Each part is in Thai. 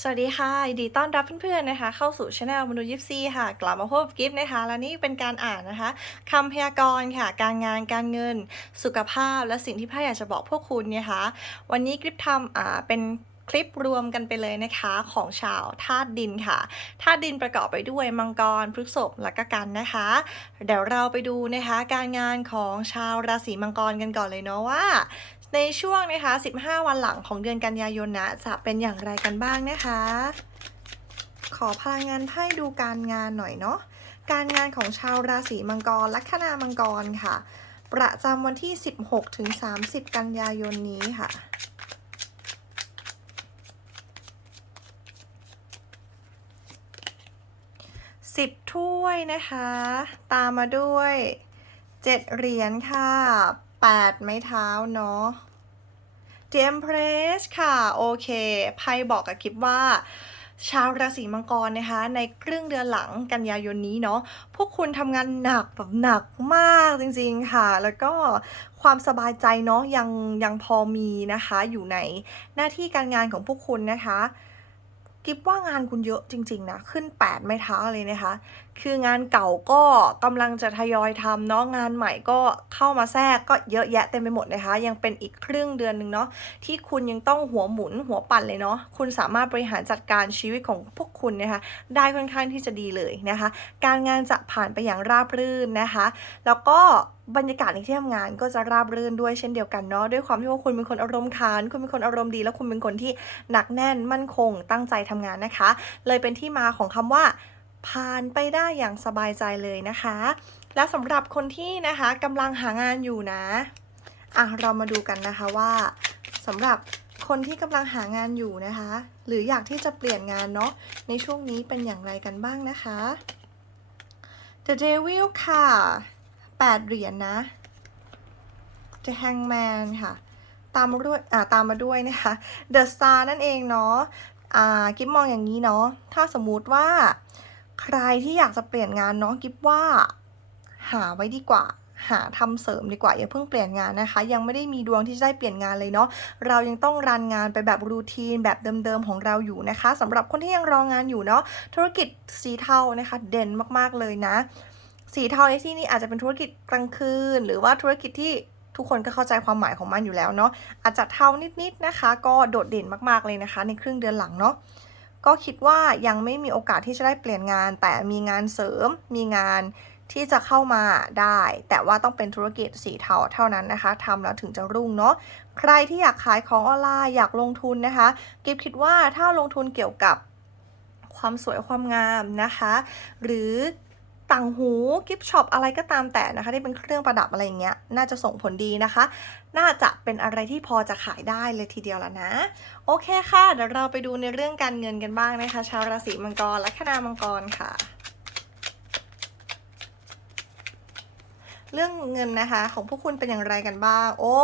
สวัสดีค่ะยินดีต้อนรับเพื่อนๆนะคะ เข้าสู่ช anel มนุษย์ยิปซีค่ะ กลับมาพบกับกิฟต์นะคะ และนี่เป็นการอ่านนะคะคำพยากรณ์ค่ะ การงานการเงิน สุขภาพและสิ่งที่พ่ออยากจะบอกพวกคุณเนะคะวันนี้กิฟต์ทำอ่าเป็นคลิปรวมกันไปเลยนะคะของชาวธาตุดินค่ะธาตุดินประกอบไปด้วยมังกรพฤกษภและก็กันนะคะ เดี๋ยวเราไปดูนะคะ การงานของชาวราศีมังกรกันก่อนเลยเนาะว่า ในช่วงนะคะ 15 วันหลังของเดือนกันยายนนะ จะเป็นอย่างไรกันบ้างนะคะ ขอพลังงานไพ่ดูการงานหน่อยเนาะ การงานของชาวราศีมังกร ลัคนามังกรค่ะ ประจำวันที่ 16 ถึง 30 กันยายนนี้ค่ะสิบถ้วยนะคะ ตามมาด้วยเจ็ดเหรียญค่ะ แปดไม้เท้าเนาะ The Empress ค่ะ โอเค ไพ่บอกกับกิฟว่าชาวราศีมังกรนะคะในครึ่งเดือนหลังกันยายนนี้เนาะพวกคุณทำงานหนักแบบหนักมากจริงๆค่ะ แล้วก็ความสบายใจเนาะยังยังพอมีนะคะ อยู่ในหน้าที่การงานของพวกคุณนะคะ กิฟว่างานคุณเยอะจริง ๆ นะ ขึ้น 8 ไม่ท้าเลยนะคะ คืองานเก่าก็กำลังจะทยอยทำเนาะงานใหม่ก็เข้ามาแทรกก็เยอะแยะเต็มไปหมดนะคะ ยังเป็นอีกครึ่งเดือนหนึ่งเนาะที่คุณยังต้องหัวหมุนหัวปั่นเลยเนาะคุณสามารถบริหารจัดการชีวิตของพวกคุณนะคะ ได้ค่อนข้างที่จะดีเลยนะคะ การงานจะผ่านไปอย่างราบรื่นนะคะ แล้วก็ บรรยากาศในที่ทำงานก็จะราบรื่นด้วยเช่นเดียวกันเนาะด้วยความที่ว่าคุณเป็นคนอารมณ์ขันคุณเป็นคนอารมณ์ดี แล้วคุณเป็นคนที่หนักแน่นมั่นคง ตั้งใจทำงานนะคะ เลยเป็นที่มาของคำว่าผ่านไปได้อย่างสบายใจเลยนะคะ และสำหรับคนที่นะคะกำลังหางานอยู่นะอะเรามาดูกันนะคะว่าสำหรับคนที่กำลังหางานอยู่นะคะ หรืออยากที่จะเปลี่ยนงานเนาะในช่วงนี้เป็นอย่างไรกันบ้างนะคะ The Devil ค่ะ 8 เหรียญนะ The Hangman ค่ะ ตามมาด้วยอ่าตามมาด้วยนะคะ The Star นั่นเองเนาะอ่ากิฟมองอย่างนี้เนาะถ้าสมมุติว่าใครที่อยากจะเปลี่ยนงานเนาะกิฟว่าหาไว้ดีกว่าหาทำเสริมดีกว่าอย่าเพิ่งเปลี่ยนงานนะคะ ยังไม่ได้มีดวงที่จะได้เปลี่ยนงานเลยเนาะเรายังต้องรันงานไปแบบรูทีนแบบเดิมๆของเราอยู่นะคะสำหรับคนที่ยังรองงานอยู่เนาะธุรกิจสีเทานะคะ เด่นมากๆเลยนะ สีเทาในที่นี้อาจจะเป็นธุรกิจกลางคืน หรือว่าธุรกิจที่ทุกคนก็เข้าใจความหมายของมันอยู่แล้วเนาะอาจจะเทานิดๆนะคะ ก็โดดเด่นมากๆเลยนะคะ ในครึ่งเดือนหลังเนาะก็คิดว่ายังไม่มีโอกาสที่จะได้เปลี่ยนงาน แต่มีงานเสริมมีงานที่จะเข้ามาได้ แต่ว่าต้องเป็นธุรกิจสีเทาเท่านั้นนะคะทำแล้วถึงจะรุ่งเนาะใครที่อยากขายของออนไลน์อยากลงทุนนะคะกิฟคิดว่าถ้าลงทุนเกี่ยวกับความสวยความงามนะคะ หรือ ต่างหูกิฟช็อปอะไรก็ตามแต่นะคะที่เป็นเครื่องประดับอะไรอย่างเงี้ยน่าจะส่งผลดีนะคะ น่าจะเป็นอะไรที่พอจะขายได้เลยทีเดียวแล้วนะ โอเคค่ะ เดี๋ยวเราไปดูในเรื่องการเงินกันบ้างนะคะ ชาวราศีมังกรและคณามังกรค่ะ เรื่องเงินนะคะ ของพวกคุณเป็นอย่างไรกันบ้าง โอ้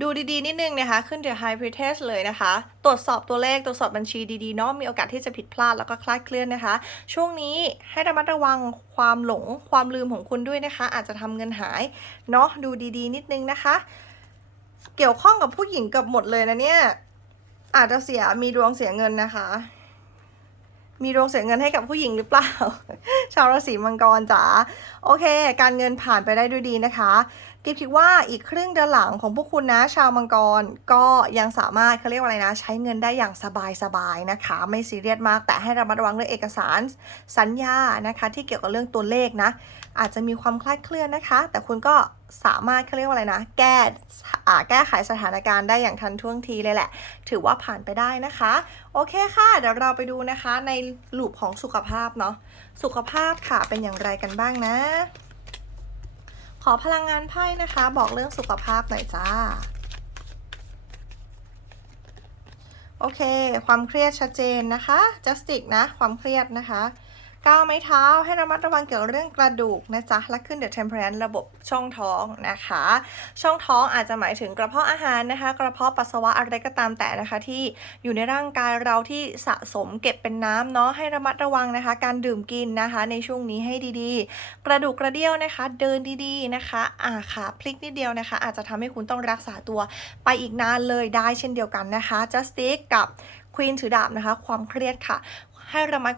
ดูดีๆ นิดนึงนะคะ ขึ้นเดี๋ยว high p r e t e s เลยนะคะ ตรวจสอบตัวเลข ตรวจสอบบัญชีดีๆเนาะมีโอกาสที่จะผิดพลาดแล้วก็คลาดเคลื่อนนะคะ ช่วงนี้ให้ระมัดระวังความหลงความลืมของคุณด้วยนะคะ อาจจะทำเงินหายเนาะดูดีๆ นิดนึงนะคะ เกี่ยวข้องกับผู้หญิงกับหมดเลยนะเนี่ยอาจจะเสียมีดวงเสียเงินนะคะ มีดวงเสียเงินให้กับผู้หญิงหรือเปล่า ชาวราศีมังกรจ๋าโอเค การเงินผ่านไปได้ด้วยดีนะคะกิฟคิดว่าอีกครึ่งเดือนหลังของพวกคุณนะชาวมังกรก็ยังสามารถเขาเรียกว่าอะไรนะ ใช้เงินได้อย่างสบายๆนะคะ ไม่ซีเรียสมาก แต่ให้ระมัดระวังเรื่องเอกสารสัญญานะคะ ที่เกี่ยวกับเรื่องตัวเลขนะ อาจจะมีความคลาดเคลื่อนนะคะ แต่คุณก็ สามารถเขาเรียกว่าอะไรนะ แก้อ่าแก้ไขสถานการณ์ได้อย่างทันท่วงทีเลยแหละ ถือว่าผ่านไปได้นะคะ โอเคค่ะ เดี๋ยวเราไปดูนะคะในลูปของสุขภาพเนาะสุขภาพค่ะเป็นอย่างไรกันบ้างนะ ขอพลังงานไพ่นะคะ บอกเรื่องสุขภาพหน่อยจ้าโอเค ความเครียดชัดเจนนะคะ justice นะ ความเครียดนะคะ ก้าวไม้เท้าให้ระมัดระวังเกี่ยวกับเรื่องกระดูกนะจ๊ะ และขึ้น the temperance ระบบช่องท้องนะคะ ช่องท้องอาจจะหมายถึงกระเพาะอาหารนะคะ กระเพาะปัสสาวะอะไรก็ตามแต่นะคะที่อยู่ในร่างกายเราที่สะสมเก็บเป็นน้ำเนาะให้ระมัดระวังนะคะ การดื่มกินนะคะ ในช่วงนี้ให้ดีๆ กระดูกกระเดี่ยวนะคะ เดินดีๆนะคะอ่าขาพลิกนิดเดียวนะคะ อาจจะทำให้คุณต้องรักษาตัวไปอีกนานเลยได้เช่นเดียวกันนะคะ justice กับควีนถือดาบนะคะ ความเครียดค่ะ ให้ระมัด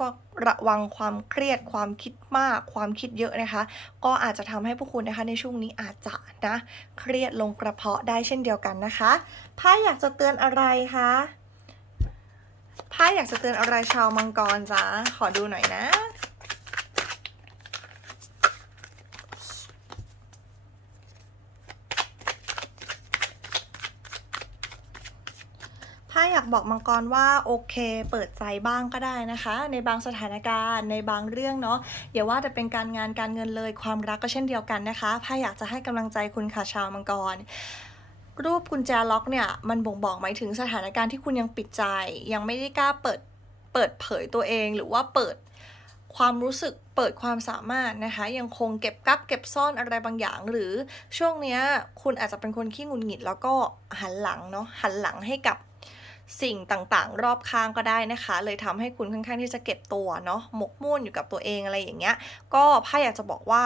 ระวังความเครียด ความคิดมาก ความคิดเยอะนะคะ ก็อาจจะทำให้พวกคุณนะคะในช่วงนี้อาจจะนะเครียดลงกระเพาะได้เช่นเดียวกันนะคะไพ่อยากจะเตือนอะไรคะไพ่อยากจะเตือนอะไรชาวมังกรจ้ะขอดูหน่อยนะ อยากบอกมังกรว่าโอเคเปิดใจบ้างก็ได้นะคะ ในบางสถานการณ์ในบางเรื่องเนาะอย่าว่าแต่เป็นการงานการเงินเลยความรักก็เช่นเดียวกันนะคะถ้าอยากจะให้กำลังใจคุณค่ะชาวมังกรรูปกุญแจล็อกเนี่ยมันบ่งบอกหมายถึงสถานการณ์ที่คุณยังปิดใจ ยังไม่ได้กล้าเปิดเปิดเผยตัวเองหรือว่าเปิดความรู้สึกเปิดความสามารถนะคะ ยังคงเก็บกักเก็บซ่อนอะไรบางอย่าง หรือช่วงเนี้ยคุณอาจจะเป็นคนขี้งุดหงิดแล้วก็หันหลังเนาะหันหลังให้กับ สิ่งต่างๆ รอบข้างก็ได้นะคะ เลยทำให้คุณค่อนข้างที่จะเก็บตัวเนาะหมกมุ่นอยู่กับตัวเองอะไรอย่างเงี้ย ก็พ่าอยากจะบอกว่า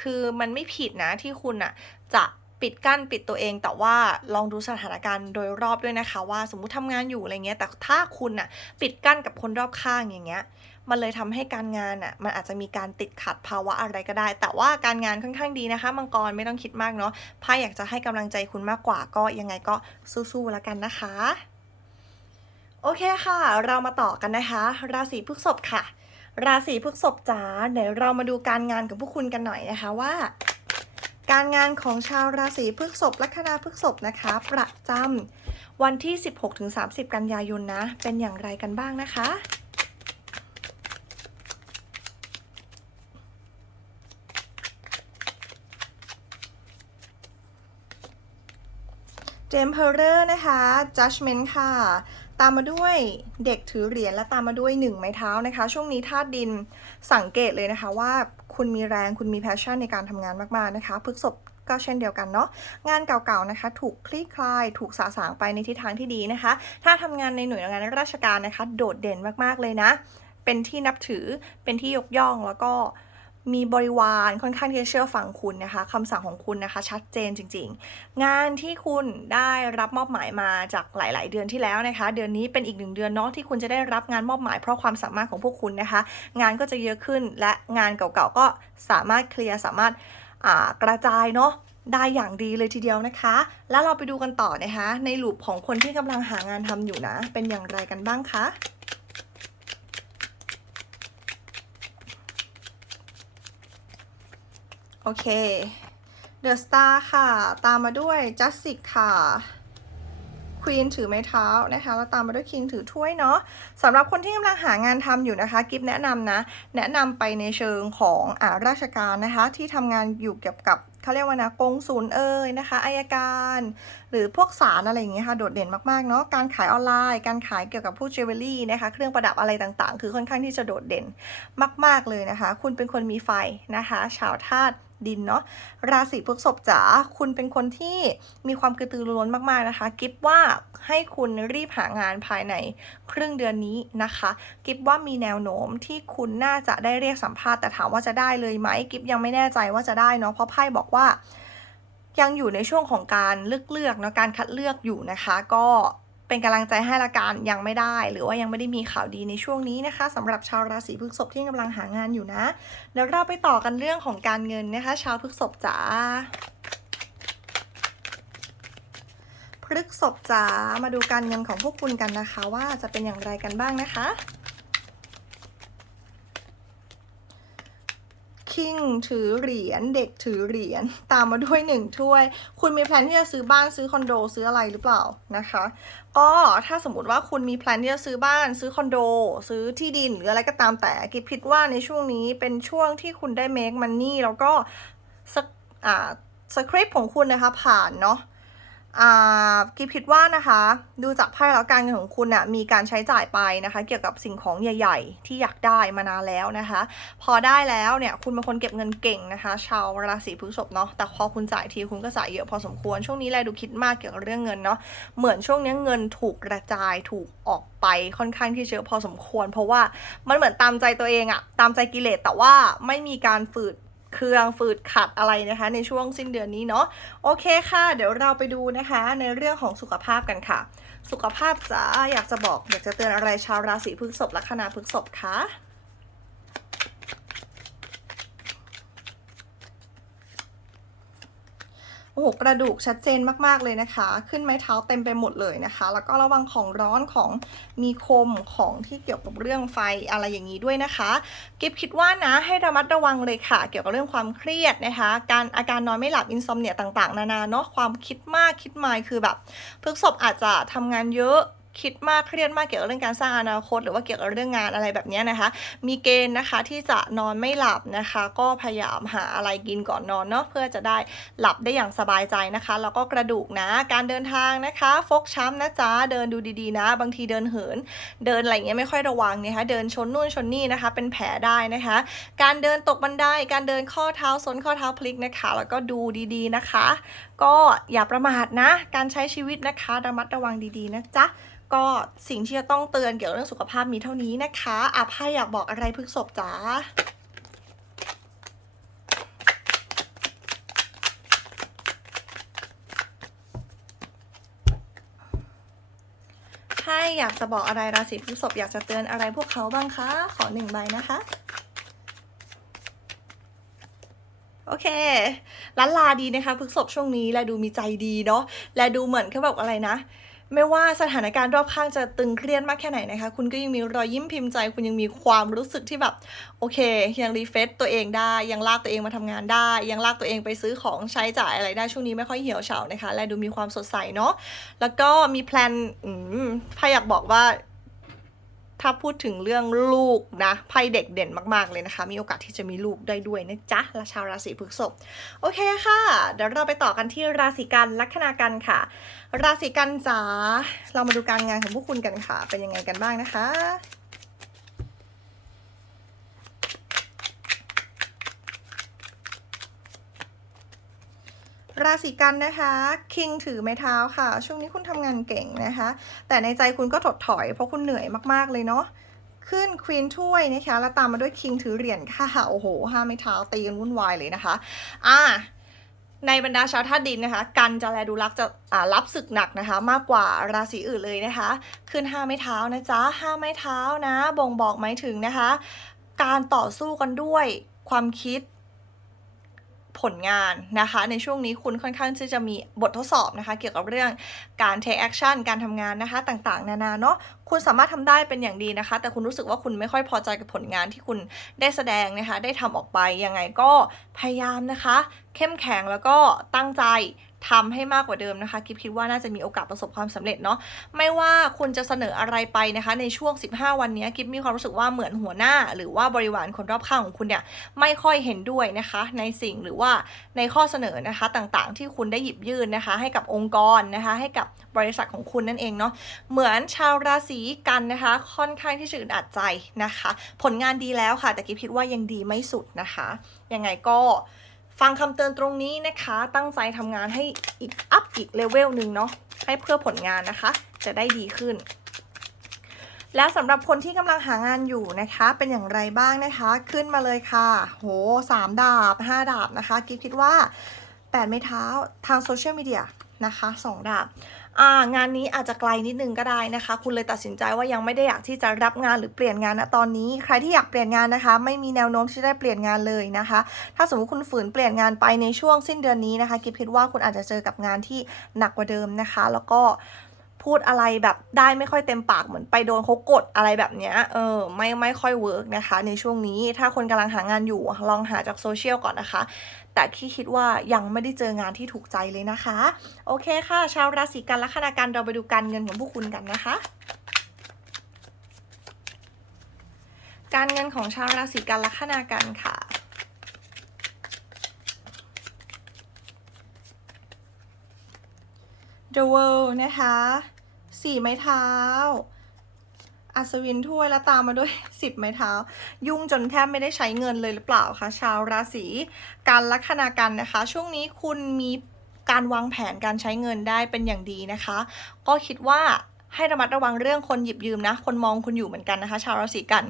คือมันไม่ผิดนะที่คุณอะจะปิดกั้นปิดตัวเองแต่ว่าลองดูสถานการณ์โดยรอบด้วยนะคะ ว่าสมมุติทำงานอยู่อะไรเงี้ยแต่ถ้าคุณอะปิดกั้นกับคนรอบข้างอย่างเงี้ยมันเลยทำให้การงานอะมันอาจจะมีการติดขัดภาวะอะไรก็ได้ แต่ว่าการงานค่อนข้างดีนะคะ มังกรไม่ต้องคิดมากเนาะพ่าอยากจะให้กำลังใจคุณมากกว่าก็ยังไงก็สู้ๆแล้วกันนะคะ โอเคค่ะ เรามาต่อกันนะคะ ราศีพฤษภค่ะ ราศีพฤษภจ๋าเดี๋ยวเรามาดูการงานของพวกคุณกันหน่อยนะคะว่า การงานของชาวราศีพฤษภลัคนาพฤษภนะคะ ประจำวันที่ 16-30 กันยายนนะ เป็นอย่างไรกันบ้างนะคะเจมเพอร์เรอร์นะคะ judgment ค่ะ ตามมาด้วยเด็กถือเหรียญและตามมาด้วยหนึ่งไม้เท้านะคะ ช่วงนี้ธาตุดินสังเกตเลยนะคะว่าคุณมีแรงคุณมีแพชชั่นในการทำงานมากๆนะคะพฤกษบก็เช่นเดียวกันเนาะงานเก่าๆนะคะ ถูกคลี่คลาย ถูกสาสางไปในทิศทางที่ดีนะคะ ถ้าทำงานในหน่วยงานราชการนะคะ โดดเด่นมากๆเลยนะ เป็นที่นับถือเป็นที่ยกย่องแล้วก็ มีบริวารค่อนข้างที่จะเชื่อฟังคุณนะคะคำสั่งของคุณนะคะ ชัดเจนจริง ๆ งานที่คุณได้รับมอบหมายมาจากหลาย ๆ เดือนที่แล้วนะคะ เดือนนี้เป็นอีกหนึ่งเดือนเนาะที่คุณจะได้รับงานมอบหมายเพราะความสามารถของพวกคุณนะคะ งานก็จะเยอะขึ้นและงานเก่าๆก็สามารถเคลียร์สามารถกระจายเนาะได้อย่างดีเลยทีเดียวนะคะ แล้วเราไปดูกันต่อนะคะ ในลูปของคนที่กำลังหางานทำอยู่นะ เป็นอย่างไรกันบ้างคะ โอเคเดอะสตาร์ค่ะ ตามมาด้วยจัสสิกค่ะควีนถือไม้เท้านะคะ แล้วตามมาด้วยคิงถือถ้วยเนาะสำหรับคนที่กำลังหางานทำอยู่นะคะ กิฟแนะนำนะ แนะนำไปในเชิงของอาราชการนะคะ ที่ทำงานอยู่เกี่ยวกับเขาเรียกว่านะกงศูนย์เอ่ยนะคะอายการ หรือพวกสารอะไรอย่างเงี้ยค่ะ โดดเด่นมากๆเนาะการขายออนไลน์ การขายเกี่ยวกับพวกเจวเวลรี่นะคะ เครื่องประดับอะไรต่างๆ คือค่อนข้างที่จะโดดเด่นมาก ๆเลยนะคะ คุณเป็นคนมีไฟนะคะ ชาวธาตุ ดินเนาะราศีพฤษภจ๋าคุณเป็นคนที่มีความกระตือรือร้นมากๆนะคะ กิฟว่าให้คุณรีบหางานภายในครึ่งเดือนนี้นะคะ กิฟว่ามีแนวโน้มที่คุณน่าจะได้เรียกสัมภาษณ์แต่ถามว่าจะได้เลยไหมกิฟยังไม่แน่ใจว่าจะได้เนาะเพราะไพ่บอกว่ายังอยู่ในช่วงของการเลือกเลือกเนาะการคัดเลือกอยู่นะคะ ก็ เป็นกำลังใจให้ละกันยังไม่ได้ หรือว่ายังไม่ได้มีข่าวดีในช่วงนี้นะคะสำหรับชาวราศีพฤษภที่กำลังหางานอยู่นะแล้วเราไปต่อกันเรื่องของการเงินนะคะ ชาวพฤษภจ๋าพฤษภจ๋ามาดูการเงินของพวกคุณกันนะคะ ว่าจะเป็นอย่างไรกันบ้างนะคะ คิงถือเหรียญเด็กถือเหรียญตามมาด้วยหนึ่งถ้วย คุณมีแพลนที่จะซื้อบ้านซื้อคอนโดซื้ออะไรหรือเปล่านะคะ ก็ถ้าสมมติว่าคุณมีแพลนที่จะซื้อบ้านซื้อคอนโด ซื้อที่ดินหรืออะไรก็ตามแต่กิดคิดว่าในช่วงนี้เป็นช่วงที่คุณได้ make money แล้วก็สอ่าสคริปต์ของคุณนะคะผ่านเนาะ กิฟคิดว่านะคะ ดูจากไพ่แล้วการเงินของคุณน่ะมีการใช้จ่ายไปนะคะ เกี่ยวกับสิ่งของใหญ่ ๆ ที่อยากได้มานานแล้วนะคะ พอได้แล้วเนี่ยคุณเป็นคนเก็บเงินเก่งนะคะ ชาวราศีพฤษภเนาะแต่พอคุณจ่ายทีคุณก็จ่ายเยอะพอสมควรช่วงนี้แลดูคิดมากเกี่ยวกับเรื่องเงินเนาะเหมือนช่วงนี้เงินถูกกระจายถูกออกไปค่อนข้างที่เยอะพอสมควร เพราะว่ามันเหมือนตามใจตัวเองอะตามใจกิเลสแต่ว่าไม่มีการฝืด เครื่องฝืดขัดอะไรนะคะ ในช่วงสิ้นเดือนนี้เนาะโอเคค่ะ เดี๋ยวเราไปดูนะคะ ในเรื่องของสุขภาพกันค่ะ สุขภาพจะอยากจะบอกอยากจะเตือนอะไรชาวราศีพฤษภลัคนาพฤษภคะ โอ้โหกระดูกชัดเจนมากๆเลยนะคะ ขึ้นไม้เท้าเต็มไปหมดเลยนะคะ แล้วก็ระวังของร้อนของมีคมของที่เกี่ยวกับเรื่องไฟอะไรอย่างนี้ด้วยนะคะ กิฟคิดว่านะให้ระมัดระวังเลยค่ะ เกี่ยวกับเรื่องความเครียดนะคะ การอาการนอนไม่หลับอินซอมเนียต่างๆ นานาเนาะความคิดมากคิดมายคือแบบพฤกษบอาจจะทำงานเยอะ คิดมากเครียดมากเกี่ยวกับเรื่องการสร้างอนาคต หรือว่าเกี่ยวกับเรื่องงานอะไรแบบนี้นะคะ มีเกณฑ์นะคะที่จะนอนไม่หลับนะคะ ก็พยายามหาอะไรกินก่อนนอนเนาะเพื่อจะได้หลับได้อย่างสบายใจนะคะ แล้วก็กระดูกนะการเดินทางนะคะ ฟกช้ำนะจ๊ะเดินดูดีๆนะ บางทีเดินเหิน เดินอะไรเงี้ยไม่ค่อยระวังนะคะเดินชนนู่นชนนี่นะคะ เป็นแผลได้นะคะ การเดินตกบันไดการเดินข้อเท้าส้นข้อเท้าพลิกนะคะ แล้วก็ดูดีๆนะคะ ก็อย่าประมาทนะ การใช้ชีวิตนะคะระมัดระวังดีๆนะจ๊ะ ก็สิ่งที่จะต้องเตือนเกี่ยวกับเรื่องสุขภาพมีเท่านี้นะคะอาภาอยากบอกอะไรพึกศพจ๋าถ้าอยากจะบอกอะไรราศีพฤษภอยากจะเตือนอะไรพวกเขาบ้างคะ ขอหนึ่งใบนะคะ โอเคล้านลาดีนะคะพฤกษบช่วงนี้ และดูมีใจดีเนาะและดูเหมือนเขาแบบอะไรนะ ไม่ว่าสถานการณ์รอบข้างจะตึงเครียดมากแค่ไหนนะคะ คุณก็ยังมีรอยยิ้มพิมพ์ใจ คุณยังมีความรู้สึกที่แบบโอเค ยังรีเฟซตัวเองได้ ยังลากตัวเองมาทำงานได้ ยังลากตัวเองไปซื้อของใช้จ่ายอะไรได้ช่วงนี้ไม่ค่อยเหี่ยวเฉานะคะ และดูมีความสดใสเนาะแล้วก็มีแพลนอืมพายอยากบอกว่า ถ้าพูดถึงเรื่องลูกนะไพ่เด็กเด่นมากๆเลยนะคะ มีโอกาสที่จะมีลูกได้ด้วยนะจ๊ะและชาวราศีพฤษภโอเคค่ะ เดี๋ยวเราไปต่อกันที่ราศีกันลัคนากันค่ะ ราศีกันจ๋าเรามาดูการงานของพวกคุณกันค่ะ เป็นยังไงกันบ้างนะคะ ราศีกันนะคะคิงถือไม้เท้าค่ะ ช่วงนี้คุณทำงานเก่งนะคะ แต่ในใจคุณก็ถดถอยเพราะคุณเหนื่อยมากๆเลยเนาะขึ้นควีนถ้วยนะคะแล้วตามมาด้วยคิงถือเหรียญค่ะโอ้โหห้าไม้เท้าตีกันวุ่นวายเลยนะคะ อ่า ในบรรดาชาวธาตุดินนะคะ กันจะแลดูรักจะอ่ารับศึกหนักนะคะ มากกว่าราศีอื่นเลยนะคะ ขึ้นห้าไม้เท้านะจ๊ะห้าไม้เท้านะ บ่งบอกหมายถึงนะคะ การต่อสู้กันด้วยความคิด ผลงานนะคะ ในช่วงนี้คุณค่อนข้างที่จะมีบททดสอบนะคะ เกี่ยวกับเรื่องการ take action การทำงานนะคะ ต่างๆ นานาเนาะคุณสามารถทำได้เป็นอย่างดีนะคะ แต่คุณรู้สึกว่าคุณไม่ค่อยพอใจกับผลงานที่คุณได้แสดงนะคะ ได้ทำออกไปยังไงก็พยายามนะคะ เข้มแข็งแล้วก็ตั้งใจ ทำให้มากกว่าเดิมนะคะกิฟคิดว่าน่าจะมีโอกาสประสบความสำเร็จเนาะไม่ว่าคุณจะเสนออะไรไปนะคะในช่วง 15 วันนี้กิฟมีความรู้สึกว่าเหมือนหัวหน้า หรือว่าบริวารคนรอบข้างของคุณเนี่ยไม่ค่อยเห็นด้วยนะคะ ในสิ่งหรือว่าในข้อเสนอนะคะต่างๆ ที่คุณได้หยิบยื่นนะคะ ให้กับองค์กรนะคะให้กับบริษัทของคุณนั่นเองเนาะเหมือนชาวราศีกันนะคะ ค่อนข้างที่จะอึดอัดใจนะคะ ผลงานดีแล้วค่ะ แต่กิฟคิดว่ายังดีไม่สุดนะคะยังไงก็ ฟังคำเตือนตรงนี้นะคะ ตั้งใจทำงานให้อีกอัพอีกเลเวลหนึ่งเนาะให้เพื่อผลงานนะคะ จะได้ดีขึ้น แล้วสำหรับคนที่กำลังหางานอยู่นะคะ เป็นอย่างไรบ้างนะคะ ขึ้นมาเลยค่ะ โหสามดาบห้าดาบนะคะกิฟคิดว่าแปดไม้เท้าทางโซเชียลมีเดียนะคะสองดาบางานนี้อาจจะไกลนิดนึงก็ได้นะคะ คุณเลยตัดสินใจว่ายังไม่ได้อยากที่จะรับงานหรือเปลี่ยนงานนะตอนนี้ ใครที่อยากเปลี่ยนงานนะคะ ไม่มีแนวโน้มที่จะได้เปลี่ยนงานเลยนะคะ ถ้าสมมติคุณฝืนเปลี่ยนงานไปในช่วงสิ้นเดือนนี้นะคะกิฟคิดว่าคุณอาจจะเจอกับงานที่หนักกว่าเดิมนะคะ แล้วก็ พูดอะไรแบบได้ไม่ค่อยเต็มปากเหมือนไปโดนเขากดอะไรแบบเนี้ยเออไม่ไม่ค่อยเวิร์กนะคะ ในช่วงนี้ถ้าคนกำลังหางานอยู่ลองหาจากโซเชียลก่อนนะคะ แต่ที่คิดว่ายังไม่ได้เจองานที่ถูกใจเลยนะคะ โอเคค่ะ ชาวราศีกันลัคนากันเราไปดูการเงินของพวกคุณกันนะคะการเงินของชาวราศีกันลัคนากันค่ะ The World นะคะสี่ไม้เท้า อัศวินถ้วยแล้วตามมาด้วยสิบไม้เท้า ยุ่งจนแทบไม่ได้ใช้เงินเลยหรือเปล่าคะชาวราศีกันลัคนากันนะคะ ช่วงนี้คุณมีการวางแผนการใช้เงินได้เป็นอย่างดีนะคะ ก็คิดว่า ให้ระมัดระวังเรื่องคนหยิบยืมนะ คนมองคุณอยู่เหมือนกันนะคะ ชาวราศีกัน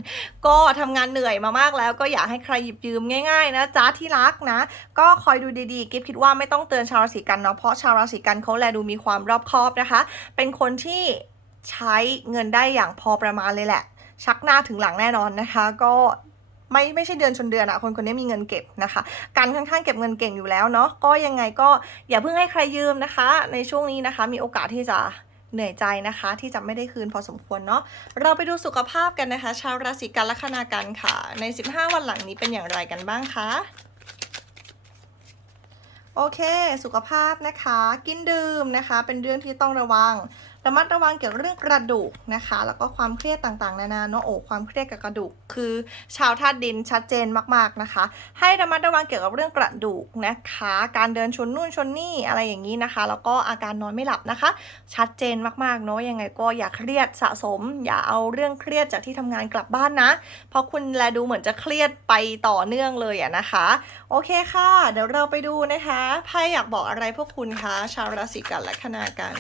ก็ทำงานเหนื่อยมามากแล้ว ก็อยากให้ใครหยิบยืมง่ายๆนะจ้าที่รักนะ ก็คอยดูดีๆ กิฟคิดว่าไม่ต้องเตือนชาวราศีกันเนาะเพราะชาวราศีกันเขาแลดูมีความรอบคอบนะคะ เป็นคนที่ใช้เงินได้อย่างพอประมาณเลยแหละ ชักหน้าถึงหลังแน่นอนนะคะ ก็ไม่ไม่ใช่เดือนชนเดือนอะคนคนนี้มีเงินเก็บนะคะ การค่อนข้างเก็บเงินเก่งอยู่แล้วเนาะก็ยังไงก็อย่าเพิ่งให้ใครยืมนะคะ ในช่วงนี้นะคะ มีโอกาสที่จะ เหนื่อยใจนะคะที่จะไม่ได้คืนพอสมควรเนาะเราไปดูสุขภาพกันนะคะ ชาวราศีกันลัคนากันค่ะ ใน 15 วันหลังนี้เป็นอย่างไรกันบ้างคะโอเค สุขภาพนะคะ กินดื่มนะคะ เป็นเรื่องที่ต้องระวัง ระมัดระวังเกี่ยวกับเรื่องกระดูกนะคะ แล้วก็ความเครียดต่างๆ นานาเนาะโอ้ความเครียดกับกระดูก คือชาวธาตุดินชัดเจนมากๆนะคะ ให้ระมัดระวังเกี่ยวกับเรื่องกระดูกนะคะ การเดินชนนู่นชนนี่อะไรอย่างนี้นะคะ แล้วก็อาการนอนไม่หลับนะคะ ชัดเจนมากๆเนาะยังไงก็อย่าเครียดสะสม อย่าเอาเรื่องเครียดจากที่ทำงานกลับบ้านนะ เพราะคุณแลดูเหมือนจะเครียดไปต่อเนื่องเลยอะนะคะ โอเคค่ะ เดี๋ยวเราไปดูนะคะไพ่อยากบอกอะไรพวกคุณคะชาวราศีกันและคณากัน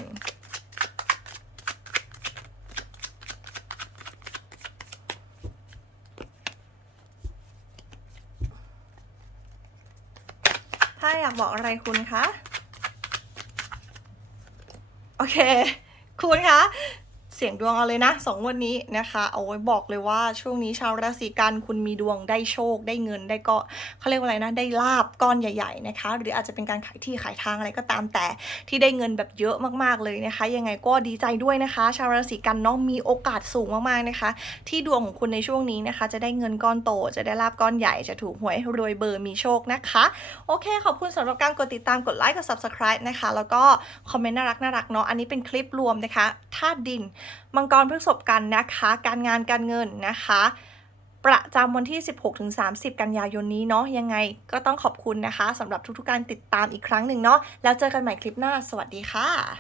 อยากบอกอะไรคุณคะ โอเค คุณคะ สียงดวงเอาเลยนะสองวันนี้นะคะโอ้ยบอกเลยว่าช่วงนี้ชาวราศีกันคุณมีดวงได้โชคได้เงินได้ก็เขาเรียกว่าอะไรนะ ได้ลาบก้อนใหญ่ๆนะคะ หรืออาจจะเป็นการขายที่ขายทางอะไรก็ตามแต่ที่ได้เงินแบบเยอะมากๆเลยนะคะ ยังไงก็ดีใจด้วยนะคะ ชาวราศีกันเนาะมีโอกาสสูงมากๆนะคะ ที่ดวงของคุณในช่วงนี้นะคะ จะได้เงินก้อนโต จะได้ลาบก้อนใหญ่จะถูกหวยรวยเบอร์มีโชคนะคะ โอเค ขอบคุณสำหรับการกดติดตามกดไลค์กด subscribe นะคะ แล้วก็คอมเมนต์น่ารักน่ารักเนาะอันนี้เป็นคลิปรวมนะคะธาตุดินมังกรพฤษภกันนะคะ การงานการเงินนะคะ ประจำวันที่ 16-30 กันยายนนี้เนาะยังไงก็ต้องขอบคุณนะคะสำหรับทุกๆการติดตามอีกครั้งหนึ่งเนาะแล้วเจอกันใหม่คลิปหน้า สวัสดีค่ะ